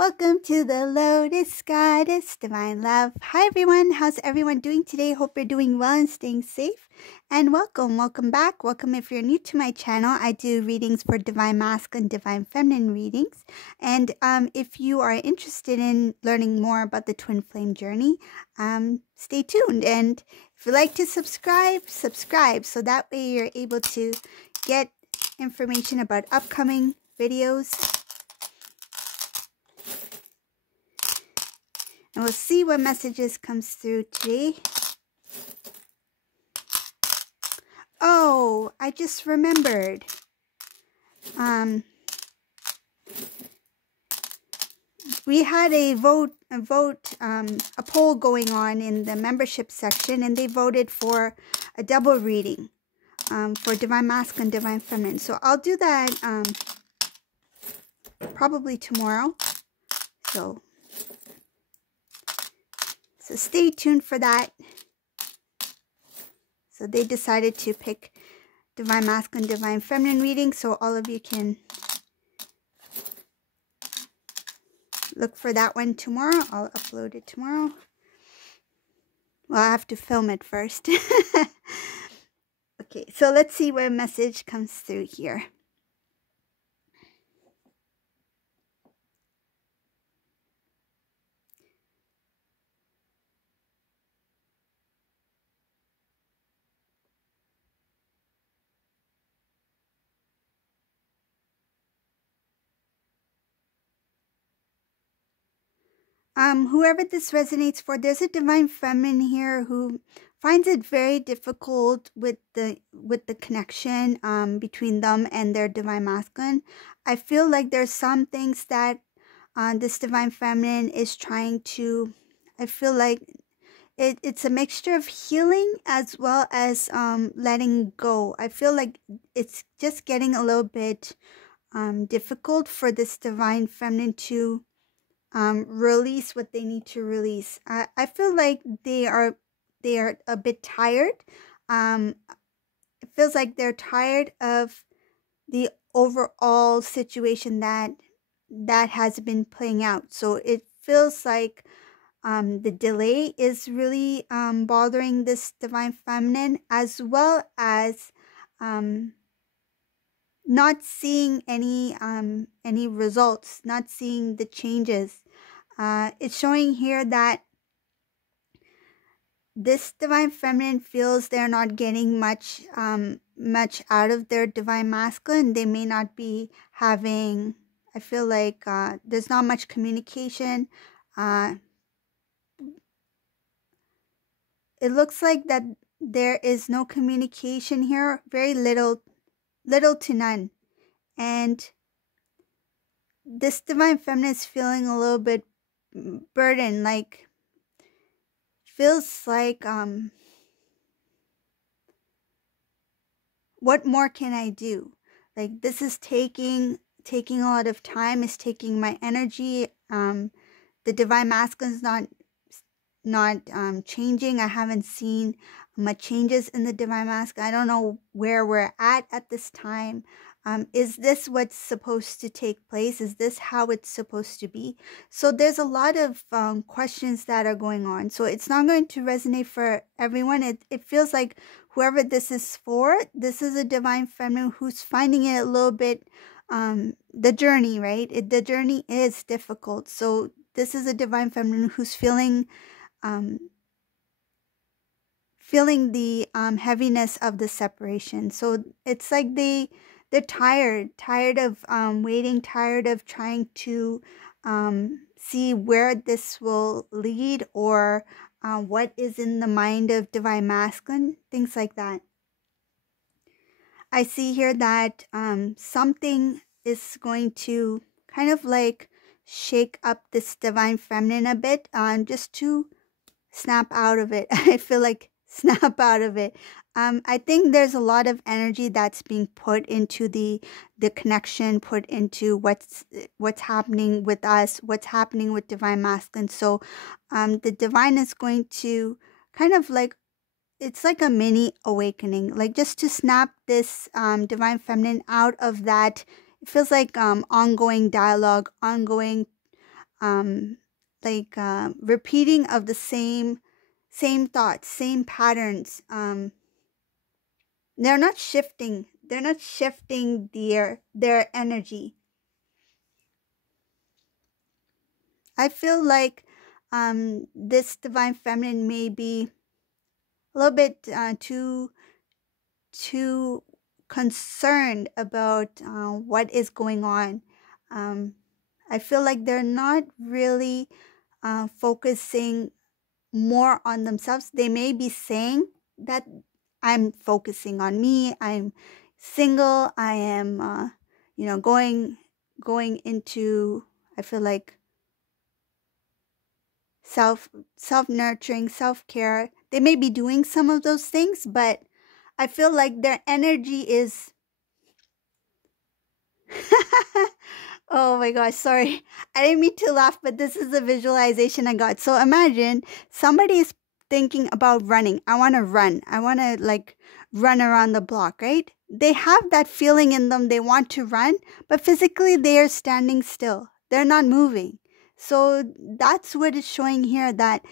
Welcome to the Lotus Goddess Divine Love. Hi everyone, how's everyone doing today? Hope you're doing well and staying safe. And welcome back. Welcome if you're new to my channel. I do readings for Divine Masculine, Divine Feminine readings. And if you are interested in learning more about the Twin Flame journey, stay tuned. And if you'd like to subscribe so that way you're able to get information about upcoming videos. And we'll see what messages comes through today. Oh, I just remembered. We had a poll going on in the membership section, and they voted for a double reading for Divine Masculine, Divine Feminine. So I'll do that probably tomorrow. So stay tuned for that. So they decided to pick Divine Masculine, Divine Feminine reading, so all of you can look for that one tomorrow. I'll upload it tomorrow. Well, I have to film it first. Okay, so let's see where a message comes through here. Whoever this resonates for, there's a Divine Feminine here who finds it very difficult with the connection between them and their Divine Masculine. I feel like there's some things that this Divine Feminine is trying to, I feel like it's a mixture of healing as well as letting go. I feel like it's just getting a little bit difficult for this Divine Feminine to release what they need to release. I feel like they are a bit tired. It feels like they're tired of the overall situation that has been playing out. So it feels like the delay is really bothering this Divine Feminine, as well as not seeing any results, not seeing the changes. It's showing here that this Divine Feminine feels they're not getting much out of their Divine Masculine. They may not be having, I feel like there's not much communication. It looks like that there is no communication here, very little to none. And this Divine Feminine is feeling a little bit burdened, like feels like what more can I do? Like, this is taking a lot of time, is taking my energy. The Divine Masculine is not changing. I haven't seen much changes in the Divine Masculine. I don't know where we're at this time. Is this what's supposed to take place? Is this how it's supposed to be? So there's a lot of questions that are going on. So it's not going to resonate for everyone. It feels like whoever this is for, this is a Divine Feminine who's finding it a little bit, the journey, right? The journey is difficult. So this is a Divine Feminine who's feeling the heaviness of the separation. So it's like they're tired of waiting, tired of trying to see where this will lead, or what is in the mind of Divine Masculine, things like that. I see here that something is going to kind of like shake up this Divine Feminine a bit, just to snap out of it. I feel like snap out of it. I think there's a lot of energy that's being put into the connection, put into what's happening with us, what's happening with Divine Masculine. So the Divine is going to kind of like, it's like a mini awakening, like just to snap this Divine Feminine out of that. It feels like ongoing dialogue, ongoing repeating of the same thoughts, same patterns. They're not shifting. They're not shifting their energy. I feel like this divine feminine may be a little bit too concerned about what is going on. I feel like they're not really focusing more on themselves. They may be saying that I'm focusing on me, I'm single, I am going into, I feel like, self-nurturing, self-care. They may be doing some of those things, but I feel like their energy is oh my gosh, sorry. I didn't mean to laugh, but this is the visualization I got. So imagine somebody is thinking about running. I want to run. I want to run around the block, right? They have that feeling in them. They want to run, but physically they are standing still. They're not moving. So that's what is showing here, that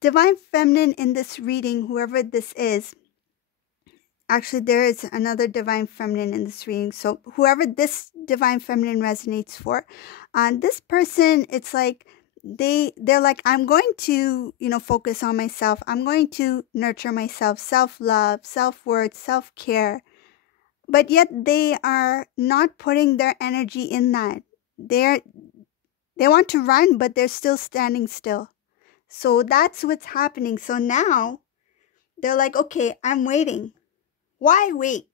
divine feminine in this reading, whoever this is, actually, there is another divine feminine in this reading. So whoever this divine feminine resonates for, this person, it's like they're like, I'm going to, focus on myself. I'm going to nurture myself, self-love, self-worth, self-care. But yet they are not putting their energy in that. They want to run, but they're still standing still. So that's what's happening. So now they're like, okay, I'm waiting. Why wait?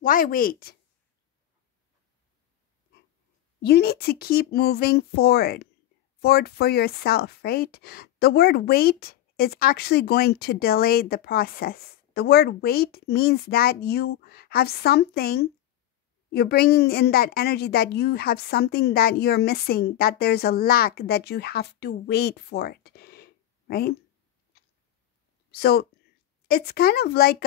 Why wait? You need to keep moving forward for yourself, right? The word wait is actually going to delay the process. The word wait means that you have something, you're bringing in that energy, that you have something that you're missing, that there's a lack, that you have to wait for it, right? So it's kind of like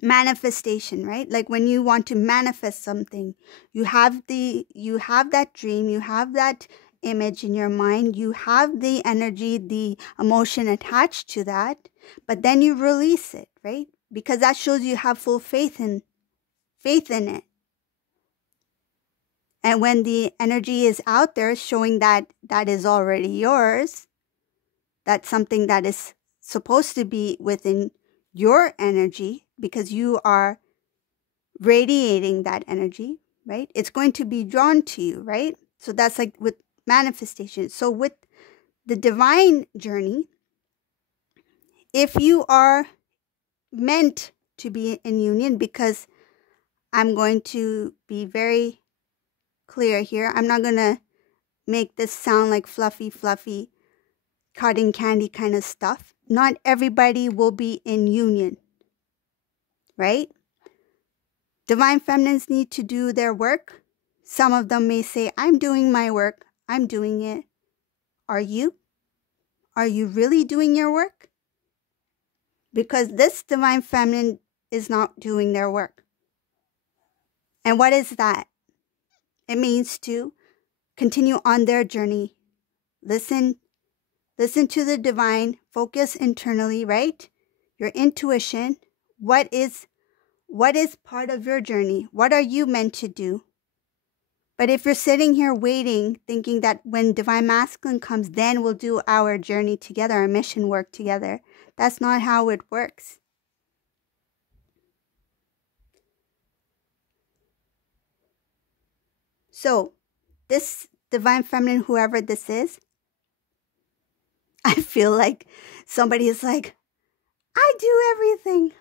manifestation, right? Like when you want to manifest something, you have that dream, you have that image in your mind, you have the energy, the emotion attached to that, but then you release it, right? Because that shows you have full faith in it. And when the energy is out there showing that that is already yours, that's something that is supposed to be within your energy, because you are radiating that energy, right? It's going to be drawn to you, right? So that's like with manifestation. So with the divine journey, if you are meant to be in union, because I'm going to be very clear here, I'm not going to make this sound like fluffy cotton candy kind of stuff. Not everybody will be in union, right? Divine feminines need to do their work. Some of them may say, I'm doing my work. I'm doing it. Are you? Are you really doing your work? Because this divine feminine is not doing their work. And what is that? It means to continue on their journey. Listen to the divine. Focus internally, right? Your intuition. What is part of your journey? What are you meant to do? But if you're sitting here waiting, thinking that when divine masculine comes, then we'll do our journey together, our mission work together, that's not how it works. So this divine feminine, whoever this is, I feel like somebody is like, I do everything.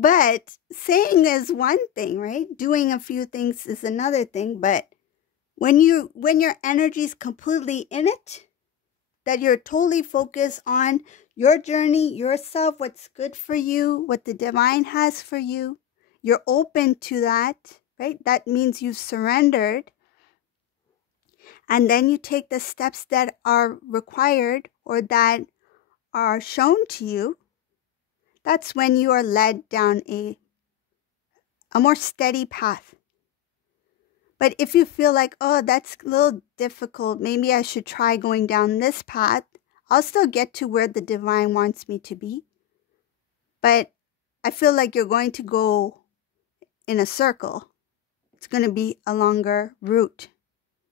But saying is one thing, right? Doing a few things is another thing. But when your energy is completely in it, that you're totally focused on your journey, yourself, what's good for you, what the divine has for you, you're open to that, right? That means you've surrendered. And then you take the steps that are required or that are shown to you. That's when you are led down a a more steady path. But if you feel like, oh, that's a little difficult, maybe I should try going down this path, I'll still get to where the divine wants me to be. But I feel like you're going to go in a circle. It's going to be a longer route.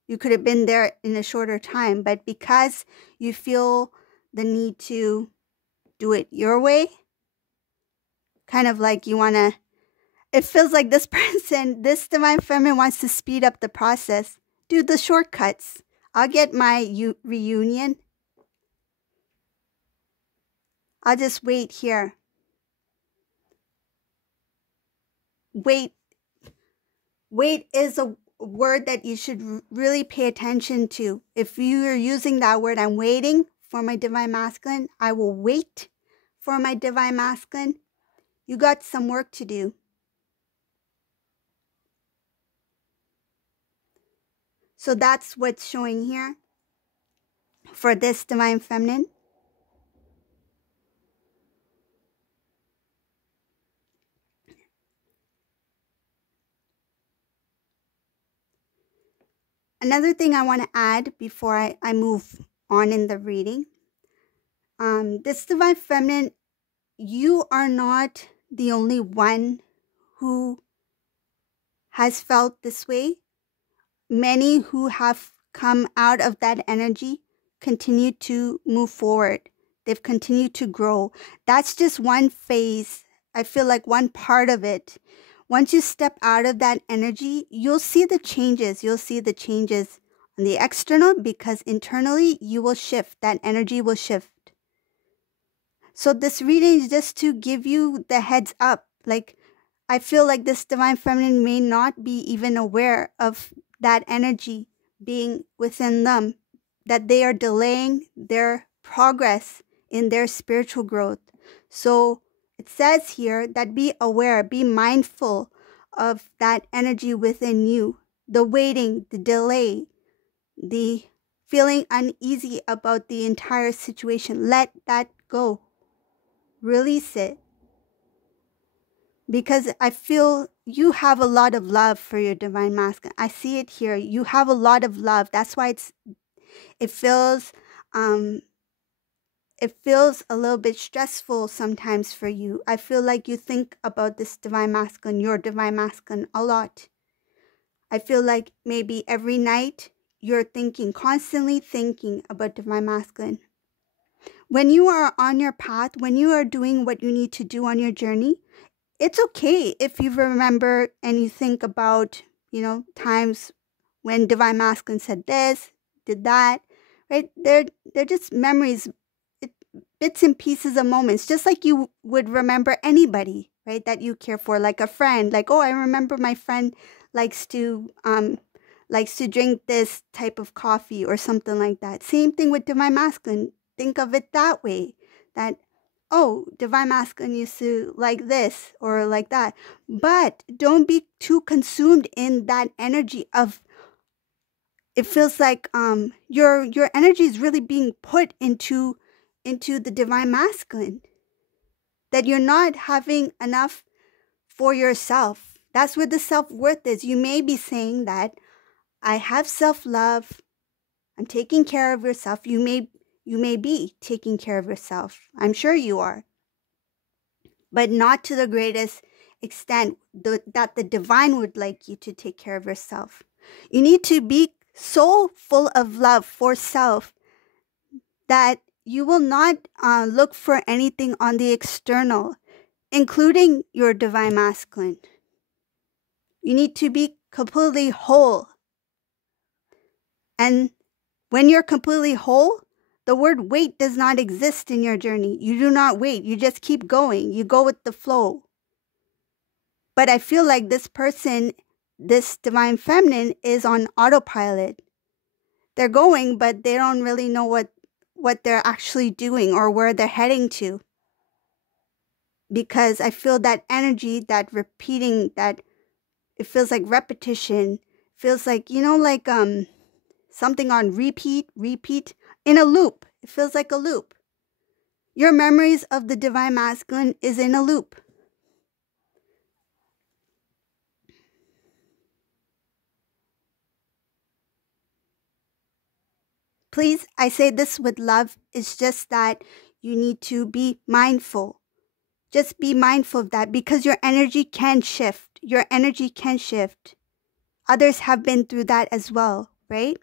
You could have been there in a shorter time, but because you feel the need to do it your way, kind of like you want to, it feels like this person, this divine feminine wants to speed up the process. Do the shortcuts. I'll get my reunion. I'll just wait here. Wait is a word that you should really pay attention to. If you are using that word, I'm waiting for my divine masculine, I will wait for my divine masculine, you got some work to do. So that's what's showing here for this divine feminine. Another thing I want to add before I move on in the reading. This divine feminine, you are not the only one who has felt this way. Many who have come out of that energy continue to move forward. They've continued to grow. That's just one phase. I feel like one part of it. Once you step out of that energy, you'll see the changes. You'll see the changes on the external, because internally you will shift. That energy will shift. So this reading is just to give you the heads up. Like, I feel like this divine feminine may not be even aware of that energy being within them, that they are delaying their progress in their spiritual growth. So it says here that be aware, be mindful of that energy within you, the waiting, the delay, the feeling uneasy about the entire situation. Let that go. Release it. Because I feel you have a lot of love for your divine masculine. I see it here. You have a lot of love. That's why it feels a little bit stressful sometimes for you. I feel like you think about this divine masculine, your divine masculine, a lot. I feel like maybe every night you're constantly thinking about divine masculine. When you are on your path, when you are doing what you need to do on your journey, it's okay if you remember and you think about, times when divine masculine said this, did that, right? They're just memories, bits and pieces of moments, just like you would remember anybody, right, that you care for, like a friend. Like, oh, I remember my friend likes to drink this type of coffee or something like that. Same thing with divine masculine. Think of it that way, that, oh, divine masculine used to like this or like that. But don't be too consumed in that energy of, it feels like your energy is really being put into the divine masculine, that you're not having enough for yourself. That's where the self-worth is. You may be saying that I have self-love, I'm taking care of yourself. You may be taking care of yourself. I'm sure you are. But not to the greatest extent that the divine would like you to take care of yourself. You need to be so full of love for self that you will not look for anything on the external, including your divine masculine. You need to be completely whole. And when you're completely whole, the word wait does not exist in your journey. You do not wait. You just keep going. You go with the flow. But I feel like this person, this divine feminine, is on autopilot. They're going, but they don't really know what they're actually doing or where they're heading to. Because I feel that energy, that repeating, that it feels like repetition, feels like, something on repeat, in a loop. It feels like a loop. Your memories of the divine masculine is in a loop. Please, I say this with love. It's just that you need to be mindful. Just be mindful of that, because your energy can shift. Your energy can shift. Others have been through that as well, right?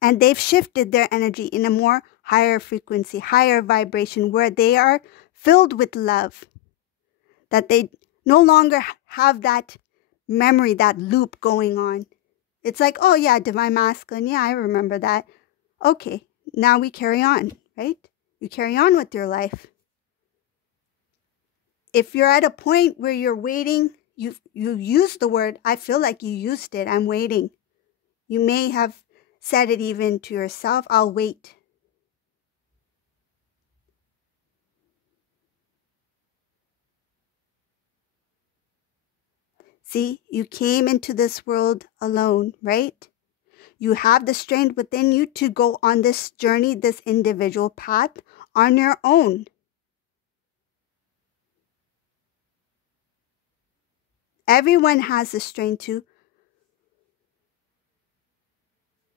And they've shifted their energy in a more higher frequency, higher vibration, where they are filled with love. That they no longer have that memory, that loop going on. It's like, oh yeah, divine masculine. Yeah, I remember that. Okay, now we carry on, right? You carry on with your life. If you're at a point where you're waiting, you use the word, I feel like you used it, I'm waiting. You may have said it even to yourself, I'll wait. See, you came into this world alone, right? You have the strength within you to go on this journey, this individual path on your own. Everyone has the strength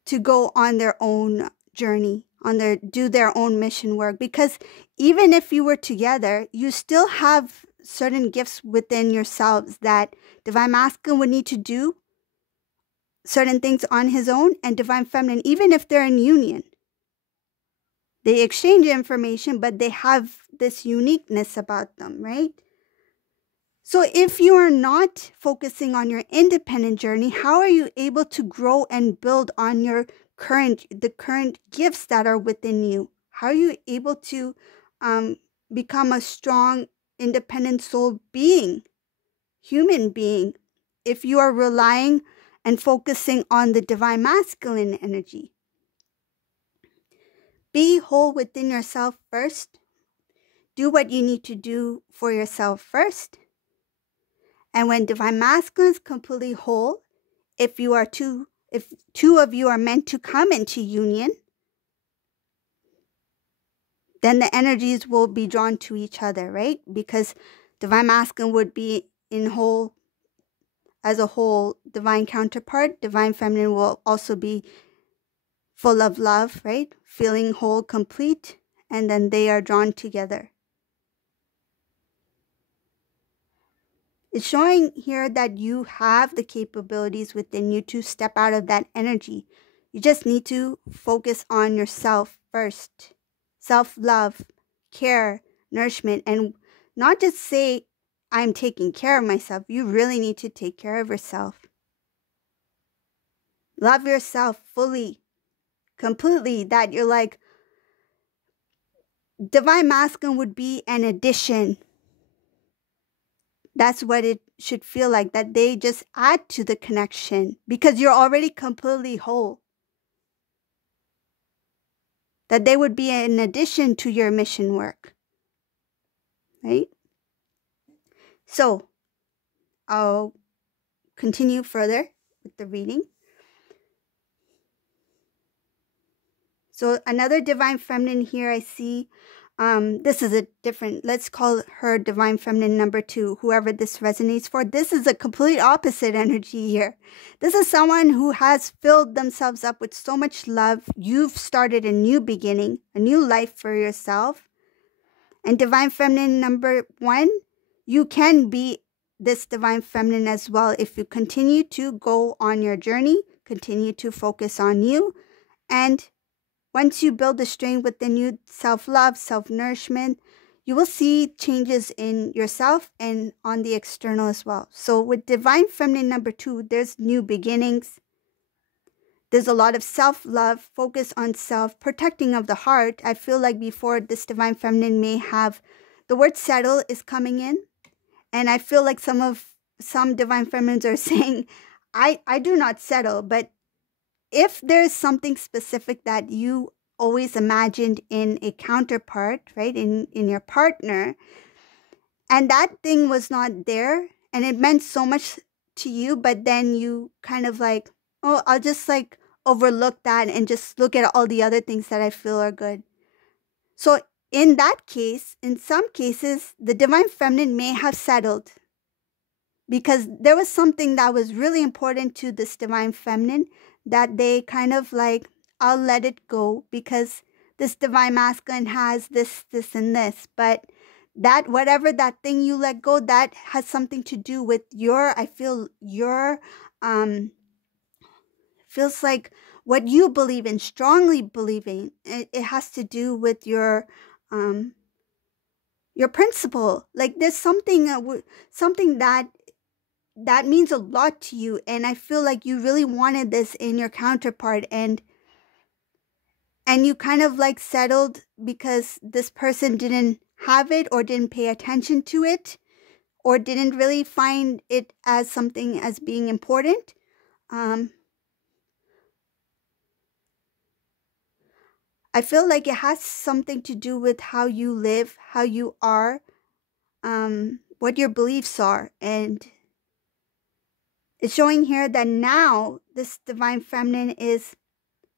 to go on their own journey, do their own mission work. Because even if you were together, you still have certain gifts within yourselves that Divine Masculine would need to do certain things on his own, and Divine Feminine, even if they're in union. They exchange information, but they have this uniqueness about them, right? So if you are not focusing on your independent journey, how are you able to grow and build on the current gifts that are within you? How are you able to become a strong, independent soul being, human being, if you are relying and focusing on the Divine Masculine energy? Be whole within yourself first. Do what you need to do for yourself first. And when Divine Masculine is completely whole, if two of you are meant to come into union, then the energies will be drawn to each other, right? Because Divine Masculine would be as a whole divine counterpart. Divine Feminine will also be full of love, right? Feeling whole, complete, and then they are drawn together. It's showing here that you have the capabilities within you to step out of that energy. You just need to focus on yourself first. Self-love, care, nourishment, and not just say, I'm taking care of myself. You really need to take care of yourself. Love yourself fully, completely, that you're like, Divine Masculine would be an addition. That's what it should feel like, that they just add to the connection because you're already completely whole. That they would be an addition to your mission work, right? So, I'll continue further with the reading. So, another Divine Feminine here I see. This is a different, let's call her Divine Feminine number 2, whoever this resonates for. This is a complete opposite energy here. This is someone who has filled themselves up with so much love. You've started a new beginning, a new life for yourself. And Divine Feminine number 1, you can be this Divine Feminine as well if you continue to go on your journey, continue to focus on you, and once you build the strength within you, self-love, self-nourishment, you will see changes in yourself and on the external as well. So with Divine Feminine number 2, there's new beginnings. There's a lot of self-love, focus on self, protecting of the heart. I feel like before this Divine Feminine may have, the word settle is coming in. And I feel like some Divine Feminines are saying, I do not settle, but if there's something specific that you always imagined in a counterpart, right, in your partner, and that thing was not there, and it meant so much to you, but then you kind of like, oh, I'll just like overlook that and just look at all the other things that I feel are good. So in that case, in some cases, the Divine Feminine may have settled because there was something that was really important to this Divine Feminine that they kind of like, I'll let it go because this divine masculine has this, and this. But that, whatever that thing you let go, that has something to do with I feel your, feels like what you believe in, strongly believing. It has to do with your principle. Like there's something, something that means a lot to you, and I feel like you really wanted this in your counterpart, and you kind of like settled because this person didn't have it, or didn't pay attention to it, or didn't really find it as something as being important. I feel like it has something to do with how you live, how you are, what your beliefs are. And it's showing here that now this divine feminine is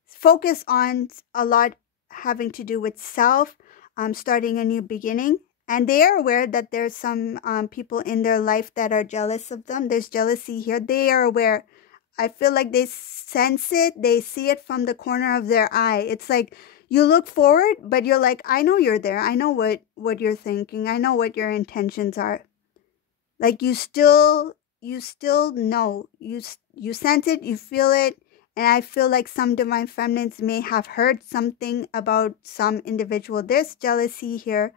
focused on a lot having to do with self, starting a new beginning. And they are aware that there's some people in their life that are jealous of them. There's jealousy here. They are aware. I feel like they sense it. They see it from the corner of their eye. It's like you look forward, but you're like, I know you're there. I know what you're thinking. I know what your intentions are. Like you still know. You sense it. You feel it. And I feel like some divine feminines may have heard something about some individual. There's jealousy here.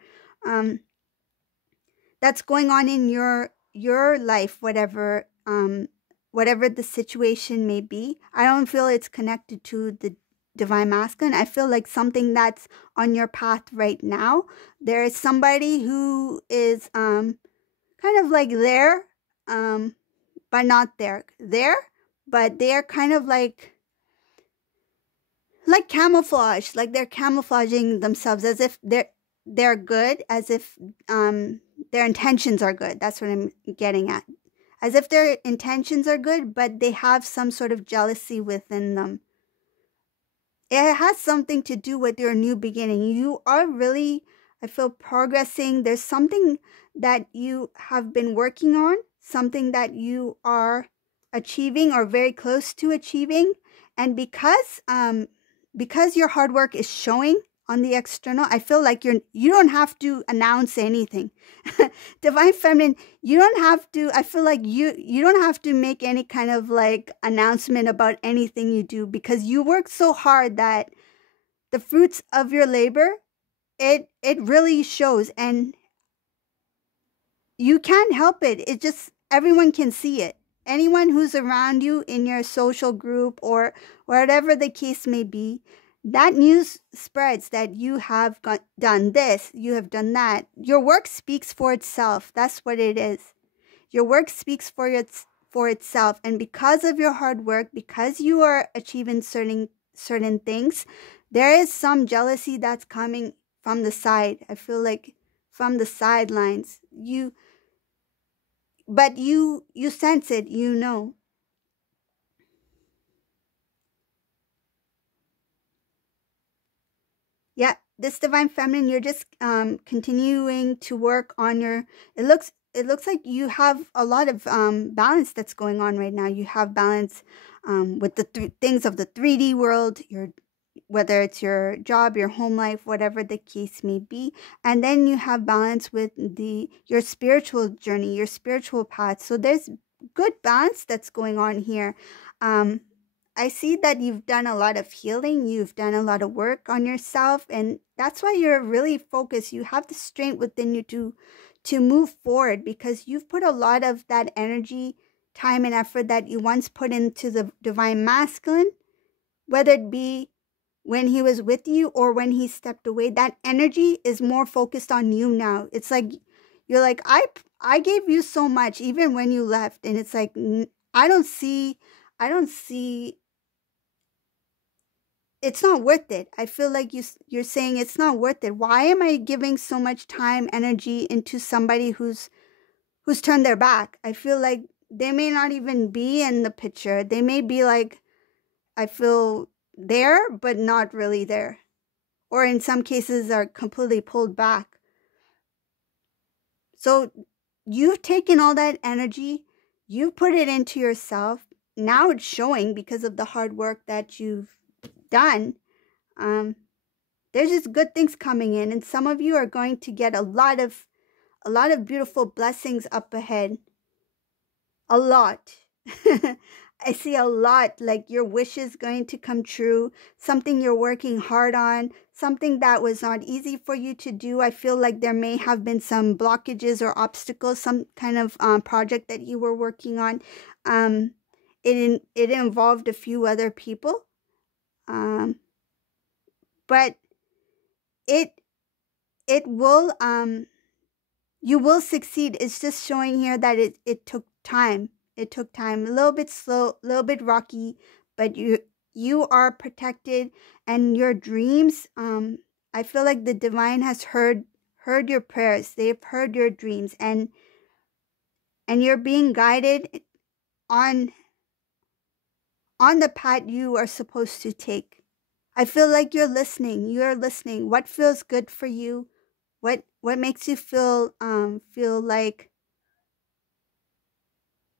That's going on in your life, whatever the situation may be. I don't feel it's connected to the divine masculine. I feel like something that's on your path right now. There is somebody who is kind of like there, but not there. But they're kind of like camouflage, like they're camouflaging themselves as if they're good, as if their intentions are good. That's what I'm getting at. As if their intentions are good, but they have some sort of jealousy within them. It has something to do with your new beginning. You are really, I feel, progressing. There's something that you have been working on, something that you are achieving or very close to achieving. And because your hard work is showing on the external, I feel like you don't have to announce anything. Divine feminine, you don't have to, I feel like you don't have to make any kind of like announcement about anything you do, because you work so hard that the fruits of your labor, it really shows, and you can't help it. It just, everyone can see it. Anyone who's around you in your social group or whatever the case may be, that news spreads that you have done this, you have done that. Your work speaks for itself. That's what it is. Your work speaks for itself. And because of your hard work, because you are achieving certain things, there is some jealousy that's coming from the side. I feel like from the sidelines. But you sense it, you know. Yeah, this divine feminine, you're just continuing to work on your, it looks like you have a lot of balance that's going on right now. You have balance with the things of the 3D world, whether it's your job, your home life, whatever the case may be. And then you have balance with your spiritual journey, your spiritual path. So there's good balance that's going on here. I see that you've done a lot of healing. You've done a lot of work on yourself. And that's why you're really focused. You have the strength within you to move forward, because you've put a lot of that energy, time, and effort that you once put into the divine masculine, whether it be when he was with you or when he stepped away. That energy is more focused on you now. It's like, you're like, I gave you so much even when you left. And it's like, I don't see, it's not worth it. I feel like you're saying it's not worth it. Why am I giving so much time, energy into somebody who's turned their back? I feel like they may not even be in the picture. They may be like, I feel there, but not really there. Or in some cases are completely pulled back. So you've taken all that energy, you've put it into yourself. Now it's showing because of the hard work that you've done, there's just good things coming in, and some of you are going to get a lot of beautiful blessings up ahead. A lot. I see a lot, like your wishes going to come true, something you're working hard on, something that was not easy for you to do. I feel like there may have been some blockages or obstacles, some kind of project that you were working on. It involved a few other people, but it will, you will succeed. It's just showing here that it took time. It took time, a little bit slow, a little bit rocky, but you are protected, and your dreams, I feel like the divine has heard your prayers. They've heard your dreams, and you're being guided on the path you are supposed to take. I feel like you're listening. You're listening. What feels good for you? What makes you feel like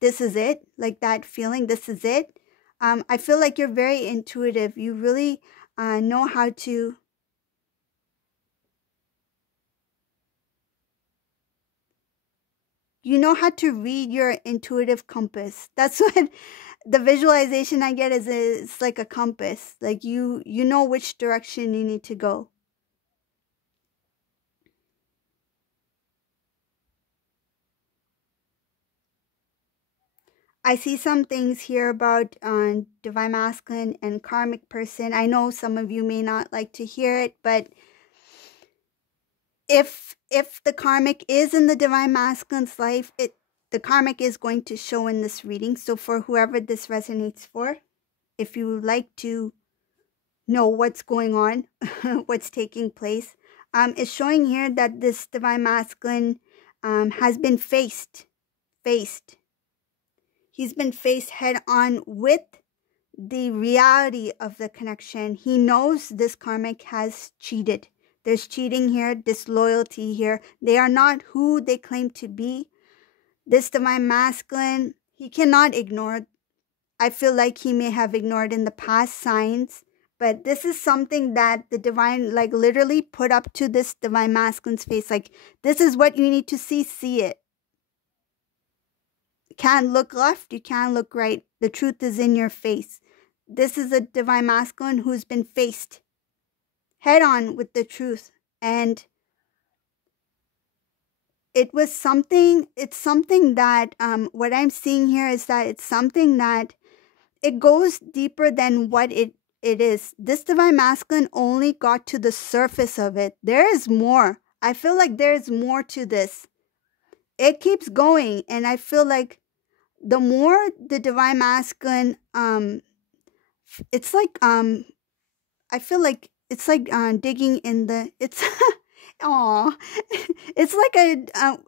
this is it, like that feeling, this is it. I feel like you're very intuitive. You really know how to read your intuitive compass. That's what the visualization I get is. It's like a compass. Like you know which direction you need to go. I see some things here about divine masculine and karmic person. I know some of you may not like to hear it, but if the karmic is in the divine masculine's life, the karmic is going to show in this reading. So for whoever this resonates for, if you would like to know what's going on, what's taking place, it's showing here that this divine masculine has been faced. He's been faced head on with the reality of the connection. He knows this karmic has cheated. There's cheating here, disloyalty here. They are not who they claim to be. This divine masculine, he cannot ignore. I feel like he may have ignored in the past signs, but this is something that the divine, like, literally put up to this divine masculine's face. Like, this is what you need to see it. You can't look left, you can't look right. The truth is in your face. This is a divine masculine who's been faced head on with the truth, and it's something that what I'm seeing here is that it's something that it goes deeper than what it is. This divine masculine only got to the surface of it. There is more. I feel like there is more to this. It keeps going, and I feel like the more the divine masculine, it's like I feel like it's like digging in the, it's aw, it's like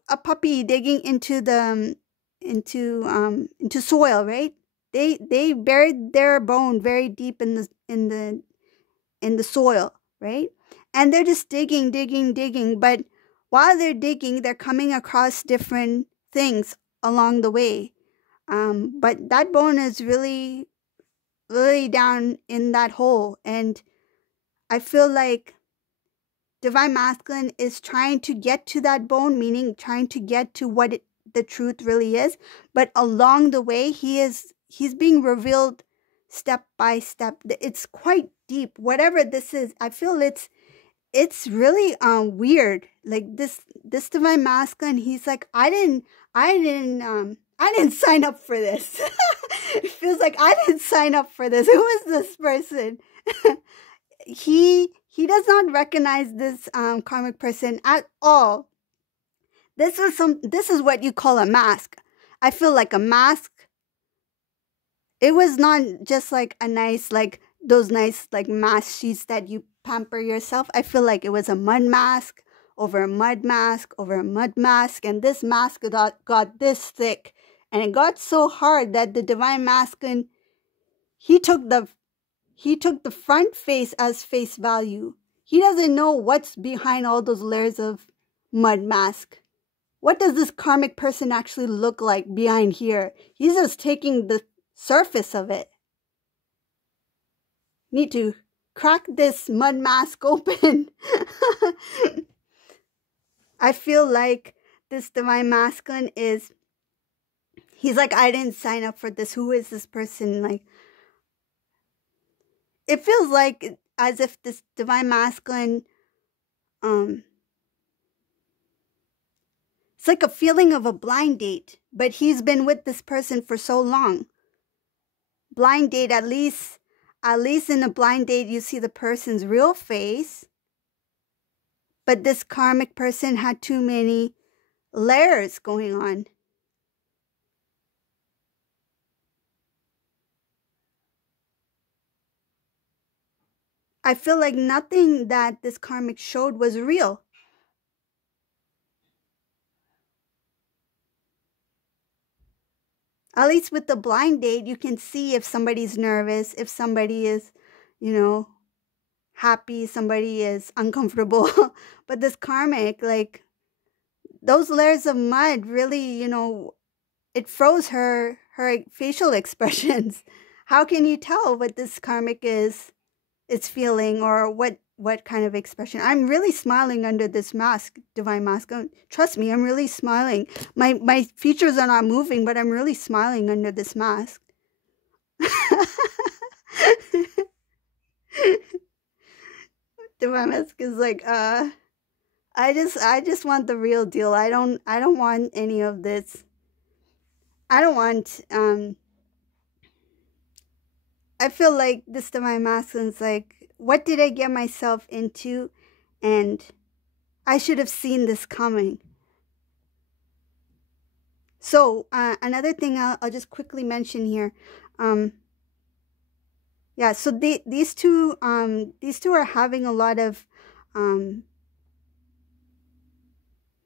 a puppy digging into the into soil, right? They buried their bone very deep in the soil, right? And they're just digging, but while they're digging, they're coming across different things along the way. But that bone is really down in that hole, and I feel like divine masculine is trying to get to that bone, meaning trying to get to what the truth really is. But along the way, he's being revealed step by step. It's quite deep. Whatever this is, I feel it's really weird. Like this divine masculine, he's like, I didn't sign up for this. It feels like I didn't sign up for this. Who is this person? He does not recognize this karmic person at all. This is what you call a mask. I feel like a mask. It was not just like a nice, like those nice like mask sheets that you pamper yourself. I feel like it was a mud mask over a mud mask over a mud mask, and this mask got this thick, and it got so hard that the divine masculine, he took the front face as face value. He doesn't know what's behind all those layers of mud mask. What does this karmic person actually look like behind here? He's just taking the surface of it. Need to crack this mud mask open. I feel like this divine masculine is, he's like, I didn't sign up for this. Who is this person? Like, it feels like as if this divine masculine, it's like a feeling of a blind date, but he's been with this person for so long. Blind date, at least in a blind date, you see the person's real face. But this karmic person had too many layers going on. I feel like nothing that this karmic showed was real. At least with the blind date, you can see if somebody's nervous, if somebody is, you know, happy, somebody is uncomfortable. But this karmic, like, those layers of mud really, you know, it froze her facial expressions. How can you tell what this karmic is feeling, or what kind of expression? I'm really smiling under this mask, divine mask. Trust me, I'm really smiling. My features are not moving, but I'm really smiling under this mask. Divine mask is like, I just want the real deal. I don't want any of this. I don't want, I feel like this divine masculine's like, what did I get myself into? And I should have seen this coming. So, another thing I'll just quickly mention here. Yeah, so these two are having a lot of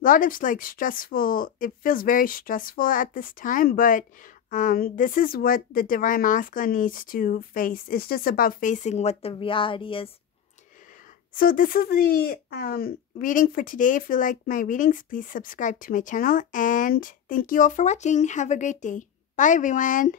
like stressful, it feels very stressful at this time, but this is what the divine masculine needs to face. It's just about facing what the reality is. So this is the reading for today. If you like my readings, please subscribe to my channel, and thank you all for watching. Have a great day. Bye everyone.